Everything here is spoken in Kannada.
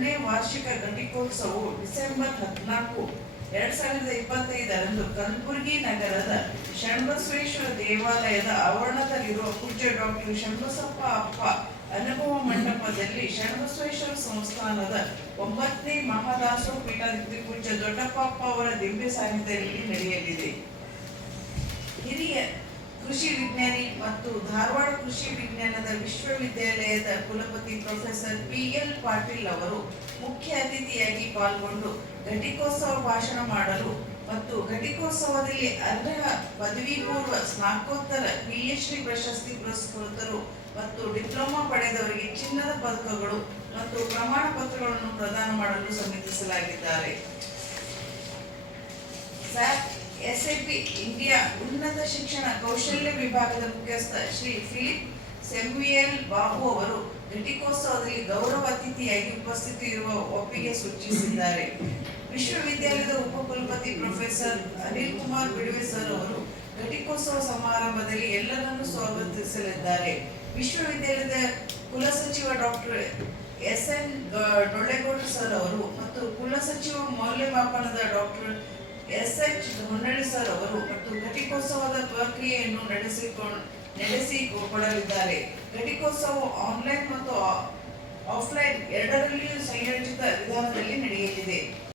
2ನೇ ವಾರ್ಷಿಕ ಘಟಿಕೋತ್ಸವವು ಡಿಸೆಂಬರ್ 14, 2025ರಂದು ಕಲಬುರಗಿ ನಗರದ ಶರಣಬಸವೇಶ್ವರ ದೇವಾಲಯದ ಆವರಣದಲ್ಲಿರುವ ಪೂಜ್ಯ ಡಾಕ್ಟರ್ ಶರಣಬಸಪ್ಪ ಅಪ್ಪ ಅನುಭವ ಮಂಟಪದಲ್ಲಿ ಶರಣಬಸವೇಶ್ವರ ಸಂಸ್ಥಾನದ 9ನೇ ಮಹಾದಾಸೋ ಪೀಠಾಧಿಪತಿ ಪೂಜ್ಯ ದೊಡ್ಡಪ್ಪ ಅವರ ದಿವ್ಯ ಸಾನ್ನಿಧ್ಯದಲ್ಲಿ ನಡೆಯಲಿದೆ. ಹಿರಿಯ ಕೃಷಿ ವಿಜ್ಞಾನಿ ಮತ್ತು ಧಾರವಾಡ ಕೃಷಿ ವಿಜ್ಞಾನದ ವಿಶ್ವವಿದ್ಯಾಲಯದ ಕುಲಪತಿ ಪ್ರೊಫೆಸರ್ PL ಪಾಟೀಲ್ ಅವರು ಮುಖ್ಯ ಅತಿಥಿಯಾಗಿ ಪಾಲ್ಗೊಂಡು ಘಟಿಕೋತ್ಸವ ಭಾಷಣ ಮಾಡಲು ಮತ್ತು ಘಟಿಕೋತ್ಸವದಲ್ಲಿ ಅರ್ಹ ಪದವಿ ಪೂರ್ವ ಸ್ನಾತಕೋತ್ತರ PhD ಪ್ರಶಸ್ತಿ ಪುರಸ್ಕೃತರು ಮತ್ತು ಡಿಪ್ಲೊಮಾ ಪಡೆದವರಿಗೆ ಚಿನ್ನದ ಪದಕಗಳು ಮತ್ತು ಪ್ರಮಾಣ ಪತ್ರಗಳನ್ನು ಪ್ರದಾನ ಮಾಡಲು ಸಮ್ಮತಿಸಲಾಗಿದ್ದಾರೆ. SAP ಇಂಡಿಯಾ ಉನ್ನತ ಶಿಕ್ಷಣ ಕೌಶಲ್ಯ ವಿಭಾಗದ ಮುಖ್ಯಸ್ಥ ಶ್ರೀ ಫಿಲಿಪ್ ಸ್ಯಾಮ್ಯುಯೆಲ್ ಬಾಬು ಅವರು ಘಟಿಕೋತ್ಸವದಲ್ಲಿ ಗೌರವ ಅತಿಥಿಯಾಗಿ ಉಪಸ್ಥಿತಿಯಿರುವ ಒಪ್ಪಿಗೆ ಸೂಚಿಸಿದ್ದಾರೆ. ವಿಶ್ವವಿದ್ಯಾಲಯದ ಉಪಕುಲಪತಿ ಪ್ರೊಫೆಸರ್ ಅನಿಲ್ ಕುಮಾರ್ ಬಿಡುವೆ ಸರ್ ಅವರು ಘಟಿಕೋತ್ಸವ ಸಮಾರಂಭದಲ್ಲಿ ಎಲ್ಲರನ್ನೂ ಸ್ವಾಗತಿಸಲಿದ್ದಾರೆ. ವಿಶ್ವವಿದ್ಯಾಲಯದ ಕುಲಸಚಿವ ಡಾಕ್ಟರ್ SN ಡೊಳ್ಳೆಗೌಡ ಸರ್ ಅವರು ಮತ್ತು ಕುಲಸಚಿವ ಮೌಲ್ಯಮಾಪನದ ಡಾಕ್ಟರ್ SH ಹೊನ್ನಳ್ಳಿ ಸರ್ ಅವರು ಮತ್ತು ಘಟಿಕೋತ್ಸವದ ಪ್ರಕ್ರಿಯೆಯನ್ನು ನಡೆಸಿಕೊಡಲಿದ್ದಾರೆ. ಘಟಿಕೋತ್ಸವ ಆನ್ಲೈನ್ ಮತ್ತು ಆಫ್ಲೈನ್ ಎರಡರಲ್ಲಿಯೂ ಸಂಯೋಜಿತ ವಿಧಾನದಲ್ಲಿ ನಡೆಯಲಿದೆ.